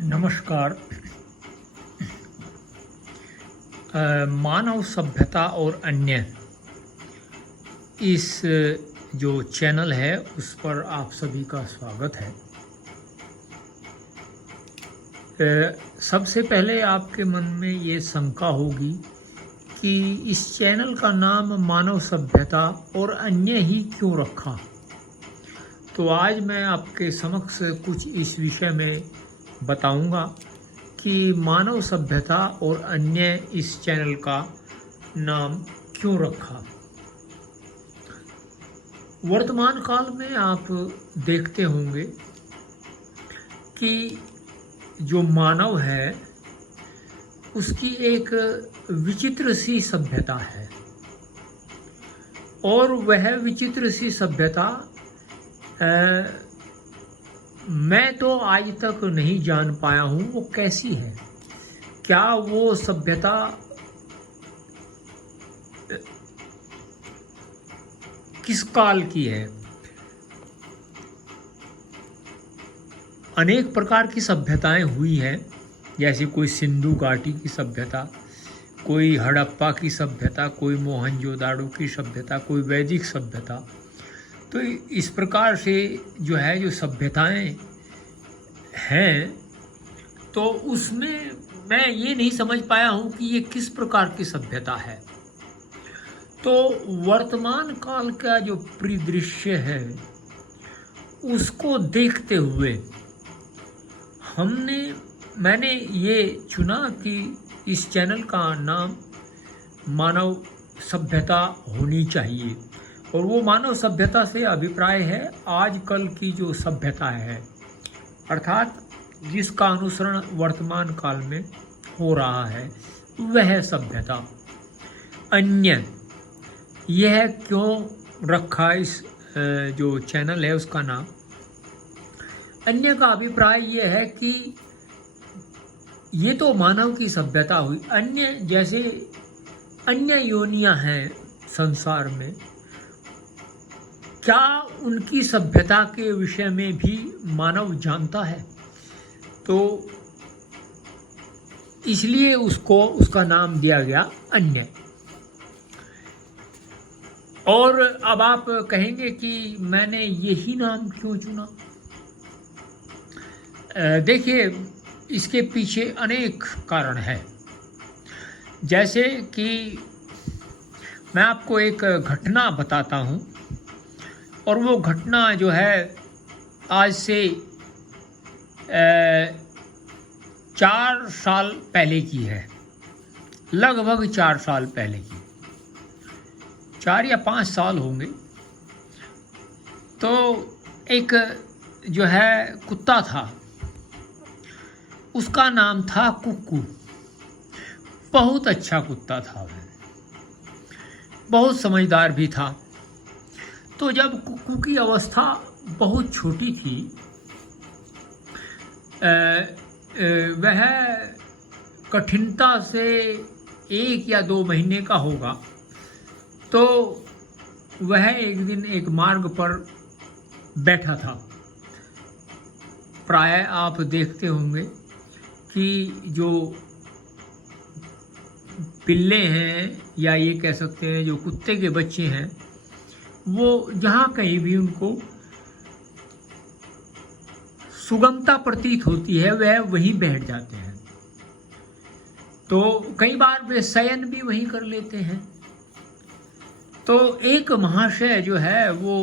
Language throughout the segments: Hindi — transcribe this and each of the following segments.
नमस्कार। मानव सभ्यता और अन्य इस जो चैनल है उस पर आप सभी का स्वागत है। सबसे पहले आपके मन में ये शंका होगी कि इस चैनल का नाम मानव सभ्यता और अन्य ही क्यों रखा। तो आज मैं आपके समक्ष कुछ इस विषय में बताऊंगा कि मानव सभ्यता और अन्य इस चैनल का नाम क्यों रखा। वर्तमान काल में आप देखते होंगे कि जो मानव है उसकी एक विचित्र सी सभ्यता है और वह विचित्र सी सभ्यता मैं तो आज तक नहीं जान पाया हूँ वो कैसी है। क्या वो सभ्यता किस काल की है। अनेक प्रकार की सभ्यताएं हुई हैं, जैसे कोई सिंधु घाटी की सभ्यता, कोई हड़प्पा की सभ्यता, कोई मोहनजोदाड़ो की सभ्यता, कोई वैदिक सभ्यता। तो इस प्रकार से जो है जो सभ्यताएं हैं, तो उसमें मैं ये नहीं समझ पाया हूँ कि ये किस प्रकार की सभ्यता है। तो वर्तमान काल का जो परिदृश्य है उसको देखते हुए मैंने ये चुना कि इस चैनल का नाम मानव सभ्यता होनी चाहिए। और वो मानव सभ्यता से अभिप्राय है आजकल की जो सभ्यता है, अर्थात जिसका अनुसरण वर्तमान काल में हो रहा है वह सभ्यता। अन्य यह क्यों रखा इस जो चैनल है उसका नाम। अन्य का अभिप्राय यह है कि ये तो मानव की सभ्यता हुई, अन्य जैसे अन्य योनियां हैं संसार में, क्या उनकी सभ्यता के विषय में भी मानव जानता है। तो इसलिए उसका नाम दिया गया अन्य। और अब आप कहेंगे कि मैंने यही नाम क्यों चुना। देखिए, इसके पीछे अनेक कारण है। जैसे कि मैं आपको एक घटना बताता हूँ, और वो घटना जो है आज से 4 साल पहले की है, लगभग 4 साल पहले की, 4 या 5 साल होंगे। तो एक जो है कुत्ता था, उसका नाम था कुक्कू। बहुत अच्छा कुत्ता था वह, बहुत समझदार भी था। तो जब कुक्कू की अवस्था बहुत छोटी थी, वह कठिनता से 1 या 2 महीने का होगा, तो वह एक दिन एक मार्ग पर बैठा था। प्राय आप देखते होंगे कि जो पिल्ले हैं, या ये कह सकते हैं जो कुत्ते के बच्चे हैं, वो जहाँ कहीं भी उनको सुगमता प्रतीत होती है वह वहीं बैठ जाते हैं। तो कई बार वे शयन भी वहीं कर लेते हैं। तो एक महाशय जो है वो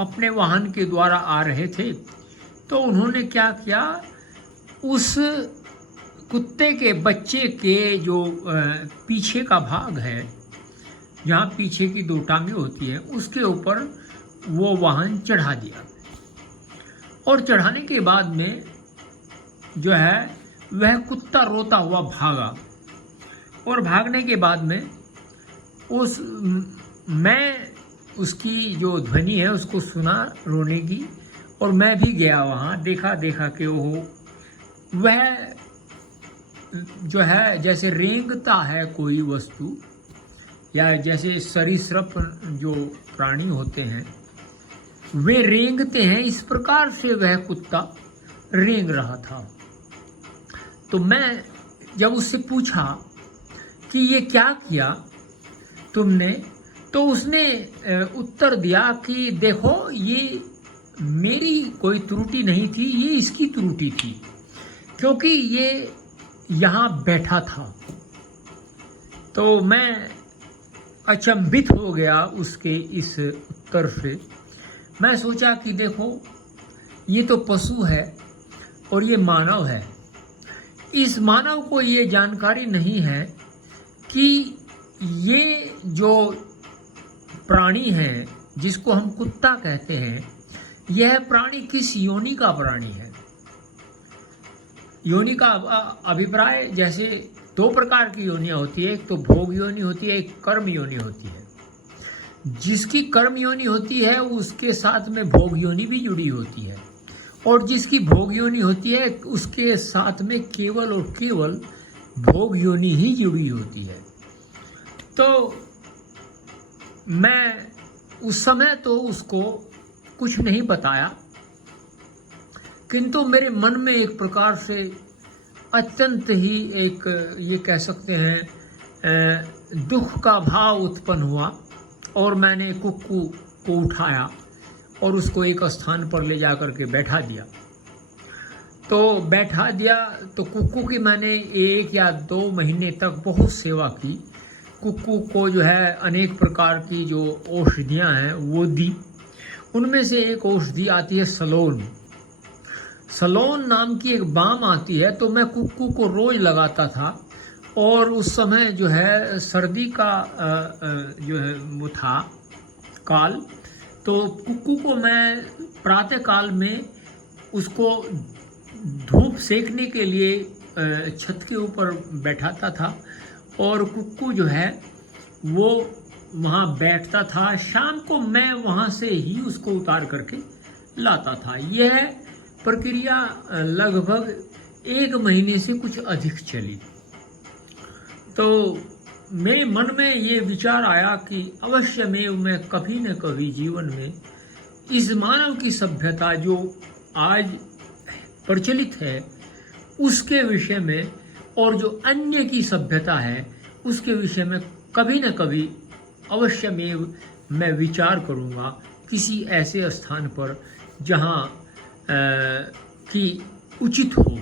अपने वाहन के द्वारा आ रहे थे, तो उन्होंने क्या किया, उस कुत्ते के बच्चे के जो पीछे का भाग है, जहाँ पीछे की 2 टांगें होती हैं, उसके ऊपर वो वाहन चढ़ा दिया। और चढ़ाने के बाद में जो है वह कुत्ता रोता हुआ भागा। और भागने के बाद में मैं उसकी जो ध्वनि है उसको सुना रोने की, और मैं भी गया वहाँ, देखा कि ओहो, वह जो है जैसे रेंगता है कोई वस्तु, या जैसे सरीसृप जो प्राणी होते हैं वे रेंगते हैं, इस प्रकार से वह कुत्ता रेंग रहा था। तो मैं जब उससे पूछा कि ये क्या किया तुमने, तो उसने उत्तर दिया कि देखो ये मेरी कोई त्रुटि नहीं थी, ये इसकी त्रुटि थी, क्योंकि ये यहाँ बैठा था। तो मैं अचंभित हो गया उसके इस उत्तर से। मैं सोचा कि देखो ये तो पशु है और ये मानव है। इस मानव को ये जानकारी नहीं है कि ये जो प्राणी है जिसको हम कुत्ता कहते हैं, यह प्राणी किस योनि का प्राणी है। योनि का अभिप्राय, जैसे दो प्रकार की योनियां होती है, एक तो भोग योनि होती है, एक कर्म योनि होती है। जिसकी कर्म योनि होती है उसके साथ में भोग योनि भी जुड़ी होती है, और जिसकी भोग योनि होती है उसके साथ में केवल और केवल भोग योनि ही जुड़ी होती है। तो मैं उस समय तो उसको कुछ नहीं बताया, किंतु मेरे मन में एक प्रकार से अत्यंत ही एक, ये कह सकते हैं, दुख का भाव उत्पन्न हुआ, और मैंने कुक्कू को उठाया और उसको एक स्थान पर ले जा कर के बैठा दिया। तो बैठा दिया तो कुक्कू की मैंने 1 या 2 महीने तक बहुत सेवा की। कुक्कू को जो है अनेक प्रकार की जो औषधियाँ हैं वो दी। उनमें से एक औषधि आती है सलोन। सलोन नाम की एक बाम आती है, तो मैं कुक्कू को रोज लगाता था। और उस समय जो है सर्दी का जो है वो था काल, तो कुक्कू को मैं प्रातः काल में उसको धूप सेकने के लिए छत के ऊपर बैठाता था, और कुक्कू जो है वो वहाँ बैठता था। शाम को मैं वहाँ से ही उसको उतार करके लाता था। यह प्रक्रिया लगभग 1 महीने से कुछ अधिक चली। तो मेरे मन में ये विचार आया कि अवश्य मैं कभी न कभी जीवन में इस मानव की सभ्यता जो आज प्रचलित है उसके विषय में, और जो अन्य की सभ्यता है उसके विषय में कभी न कभी अवश्य मैं विचार करूँगा, किसी ऐसे स्थान पर जहाँ की उचित हो।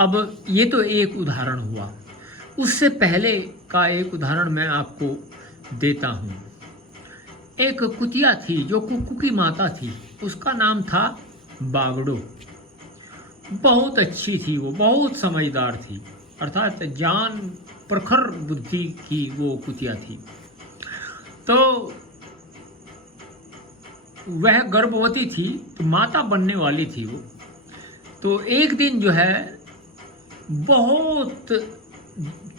अब ये तो एक उदाहरण हुआ। उससे पहले का एक उदाहरण मैं आपको देता हूँ। एक कुतिया थी जो कुक्कू की माता थी, उसका नाम था बागड़ो। बहुत अच्छी थी वो, बहुत समझदार थी, अर्थात जान प्रखर बुद्धि की वो कुतिया थी। तो वह गर्भवती थी, तो माता बनने वाली थी वो। तो एक दिन जो है बहुत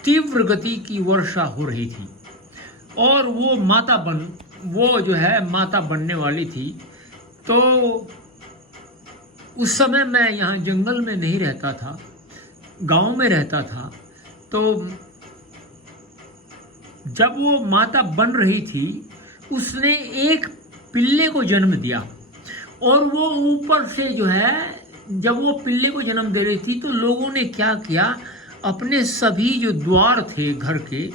तीव्र गति की वर्षा हो रही थी, और वो जो है माता बनने वाली थी। तो उस समय मैं यहाँ जंगल में नहीं रहता था, गांव में रहता था। तो जब वो माता बन रही थी, उसने एक पिल्ले को जन्म दिया, और वो ऊपर से जो है, जब वो पिल्ले को जन्म दे रही थी, तो लोगों ने क्या किया, अपने सभी जो द्वार थे घर के,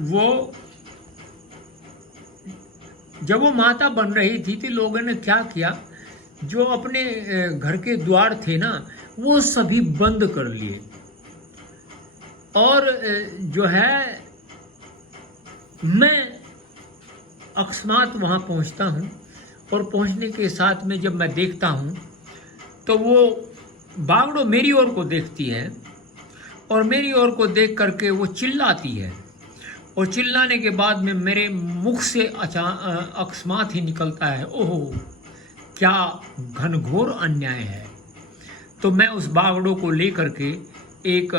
वो जब वो माता बन रही थी तो लोगों ने क्या किया, जो अपने घर के द्वार थे ना, वो सभी बंद कर लिए। और जो है मैं अकस्मात वहाँ पहुँचता हूँ, और पहुँचने के साथ में जब मैं देखता हूँ तो वो बागड़ो मेरी ओर को देखती है, और मेरी ओर को देख करके वो चिल्लाती है, और चिल्लाने के बाद में मेरे मुख से अकस्मात ही निकलता है, ओह क्या घनघोर अन्याय है। तो मैं उस बागड़ों को ले करके एक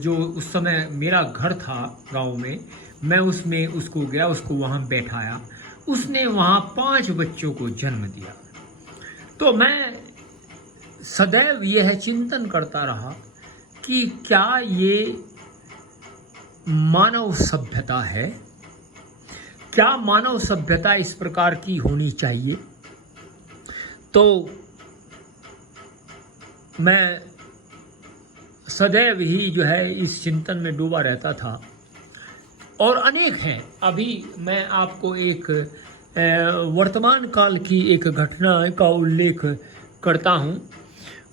जो उस समय मेरा घर था गांव में, मैं उसमें उसको गया, उसको वहाँ बैठाया। उसने वहाँ 5 बच्चों को जन्म दिया। तो मैं सदैव यह चिंतन करता रहा कि क्या ये मानव सभ्यता है? क्या मानव सभ्यता इस प्रकार की होनी चाहिए? तो मैं सदैव ही जो है इस चिंतन में डूबा रहता था। और अनेक हैं। अभी मैं आपको एक वर्तमान काल की एक घटना का उल्लेख करता हूँ।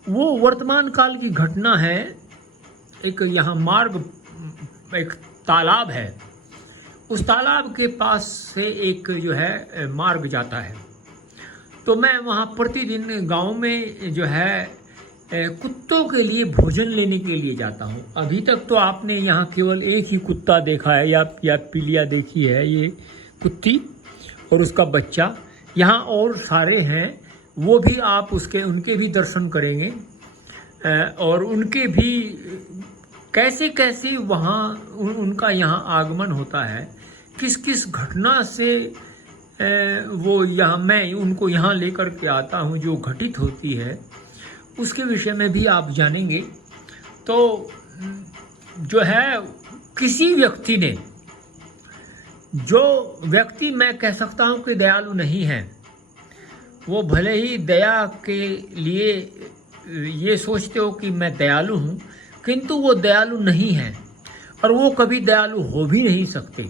वो वर्तमान काल की घटना है, एक यहाँ एक तालाब है। उस तालाब के पास से एक जो है मार्ग जाता है। तो मैं वहाँ प्रतिदिन गांव में जो है कुत्तों के लिए भोजन लेने के लिए जाता हूँ। अभी तक तो आपने यहाँ केवल एक ही कुत्ता देखा है, या पीलिया देखी है, ये कुत्ती और उसका बच्चा। यहाँ और सारे हैं, वो भी आप उनके भी दर्शन करेंगे और उनके भी कैसे कैसे वहाँ उनका यहाँ आगमन होता है, किस किस घटना से वो यहाँ मैं उनको यहाँ लेकर के आता हूँ, जो घटित होती है उसके विषय में भी आप जानेंगे। तो जो है किसी व्यक्ति ने, जो व्यक्ति मैं कह सकता हूँ कि दयालु नहीं है, वो भले ही दया के लिए ये सोचते हो कि मैं दयालु हूँ, किंतु वो दयालु नहीं है और वो कभी दयालु हो भी नहीं सकते।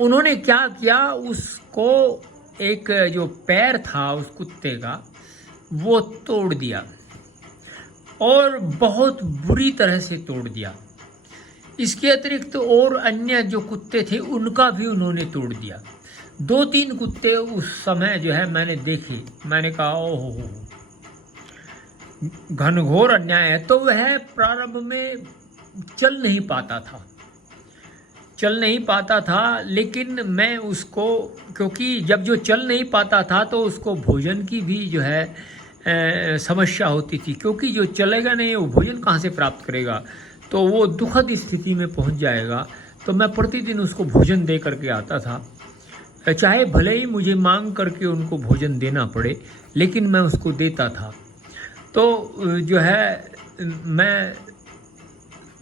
उन्होंने क्या किया, उसको एक जो पैर था उस कुत्ते का वो तोड़ दिया और बहुत बुरी तरह से तोड़ दिया। इसके अतिरिक्त और अन्य जो कुत्ते थे उनका भी उन्होंने तोड़ दिया। 2-3 कुत्ते उस समय जो है मैंने देखे। मैंने कहा ओहो, घनघोर अन्याय है। तो वह प्रारंभ में चल नहीं पाता था, लेकिन मैं उसको, क्योंकि जब जो चल नहीं पाता था तो उसको भोजन की भी जो है समस्या होती थी, क्योंकि जो चलेगा नहीं वो भोजन कहाँ से प्राप्त करेगा, तो वो दुखद स्थिति में पहुंच जाएगा। तो मैं प्रतिदिन उसको भोजन दे करके आता था, चाहे भले ही मुझे मांग करके उनको भोजन देना पड़े, लेकिन मैं उसको देता था। तो जो है मैं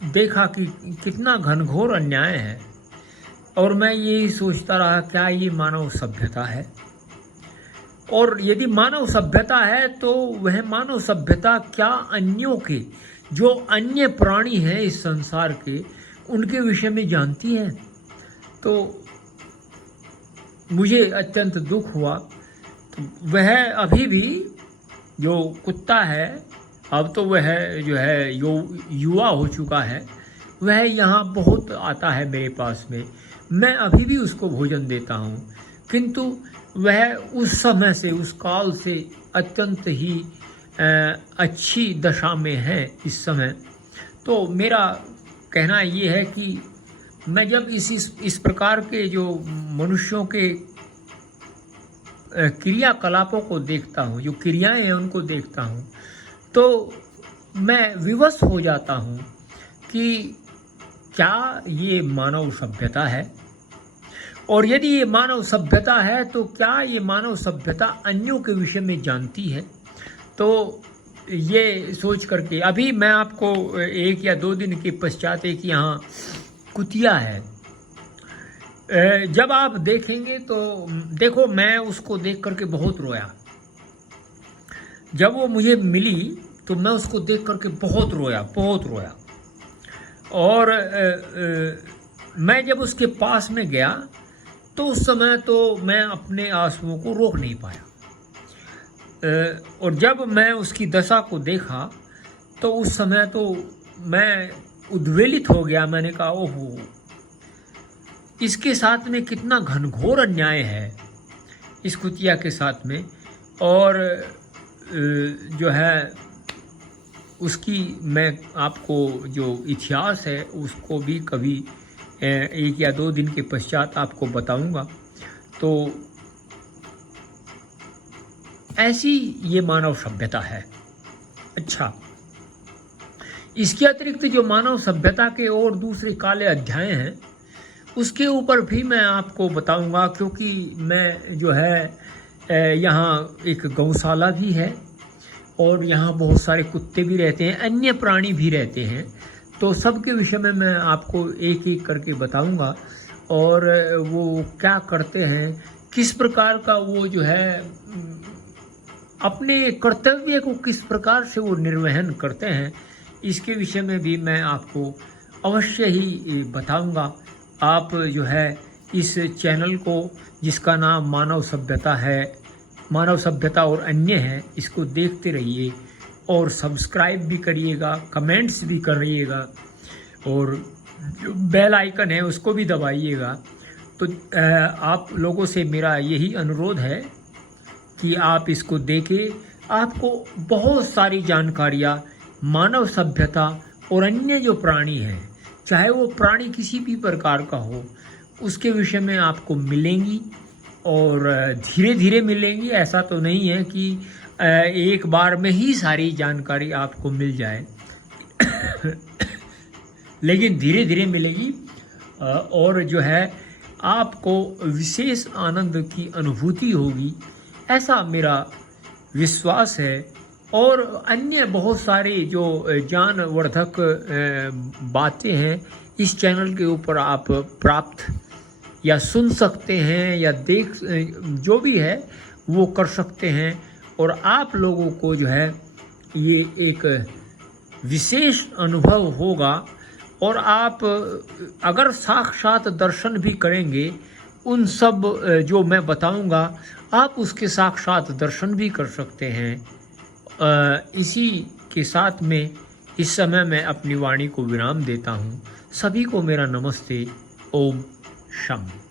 देखा कि कितना घनघोर अन्याय है और मैं यही सोचता रहा, क्या ये मानव सभ्यता है? और यदि मानव सभ्यता है तो वह मानव सभ्यता क्या अन्यों के, जो अन्य प्राणी हैं इस संसार के, उनके विषय में जानती है? तो मुझे अत्यंत दुख हुआ। तो वह अभी भी जो कुत्ता है, अब तो वह जो है युवा हो चुका है, वह यहाँ बहुत आता है मेरे पास में। मैं अभी भी उसको भोजन देता हूँ, किंतु वह उस समय से, उस काल से अत्यंत ही अच्छी दशा में है इस समय। तो मेरा कहना ये है कि मैं जब इस प्रकार के जो मनुष्यों के क्रियाकलापों को देखता हूँ, जो क्रियाएं हैं उनको देखता हूँ, तो मैं विवश हो जाता हूँ कि क्या ये मानव सभ्यता है? और यदि ये मानव सभ्यता है तो क्या ये मानव सभ्यता अन्यों के विषय में जानती है? तो ये सोच करके अभी मैं आपको 1 या 2 दिन के पश्चात एक यहाँ कुतिया है, जब आप देखेंगे तो देखो, मैं उसको देख करके बहुत रोया। जब वो मुझे मिली तो मैं उसको देख करके बहुत रोया। और मैं जब उसके पास में गया तो उस समय तो मैं अपने आंसुओं को रोक नहीं पाया। और जब मैं उसकी दशा को देखा तो उस समय तो मैं उद्वेलित हो गया। मैंने कहा ओहो, इसके साथ में कितना घनघोर अन्याय है इस कुतिया के साथ में। और जो है उसकी मैं आपको जो इतिहास है उसको भी कभी 1 या 2 दिन के पश्चात आपको बताऊंगा। तो ऐसी ये मानव सभ्यता है। अच्छा, इसके अतिरिक्त जो मानव सभ्यता के और दूसरे काले अध्याय हैं उसके ऊपर भी मैं आपको बताऊंगा, क्योंकि मैं जो है यहाँ एक गौशाला भी है और यहाँ बहुत सारे कुत्ते भी रहते हैं, अन्य प्राणी भी रहते हैं। तो सबके विषय में मैं आपको एक एक करके बताऊंगा और वो क्या करते हैं, किस प्रकार का वो जो है अपने कर्तव्य को किस प्रकार से वो निर्वहन करते हैं, इसके विषय में भी मैं आपको अवश्य ही बताऊंगा। आप जो है इस चैनल को, जिसका नाम मानव सभ्यता है, मानव सभ्यता और अन्य है, इसको देखते रहिए और सब्सक्राइब भी करिएगा, कमेंट्स भी करिएगा और जो बेल आइकन है उसको भी दबाइएगा। तो आप लोगों से मेरा यही अनुरोध है कि आप इसको देखें। आपको बहुत सारी जानकारियाँ मानव सभ्यता और अन्य जो प्राणी हैं, चाहे वो प्राणी किसी भी प्रकार का हो, उसके विषय में आपको मिलेंगी और धीरे धीरे मिलेंगी। ऐसा तो नहीं है कि एक बार में ही सारी जानकारी आपको मिल जाए लेकिन धीरे धीरे मिलेगी और जो है आपको विशेष आनंद की अनुभूति होगी, ऐसा मेरा विश्वास है। और अन्य बहुत सारे जो ज्ञानवर्धक बातें हैं इस चैनल के ऊपर आप प्राप्त या सुन सकते हैं या देख, जो भी है वो कर सकते हैं। और आप लोगों को जो है ये एक विशेष अनुभव होगा और आप अगर साक्षात दर्शन भी करेंगे, उन सब जो मैं बताऊंगा आप उसके साक्षात दर्शन भी कर सकते हैं। इसी के साथ में इस समय मैं अपनी वाणी को विराम देता हूँ। सभी को मेरा नमस्ते। ओम शांति।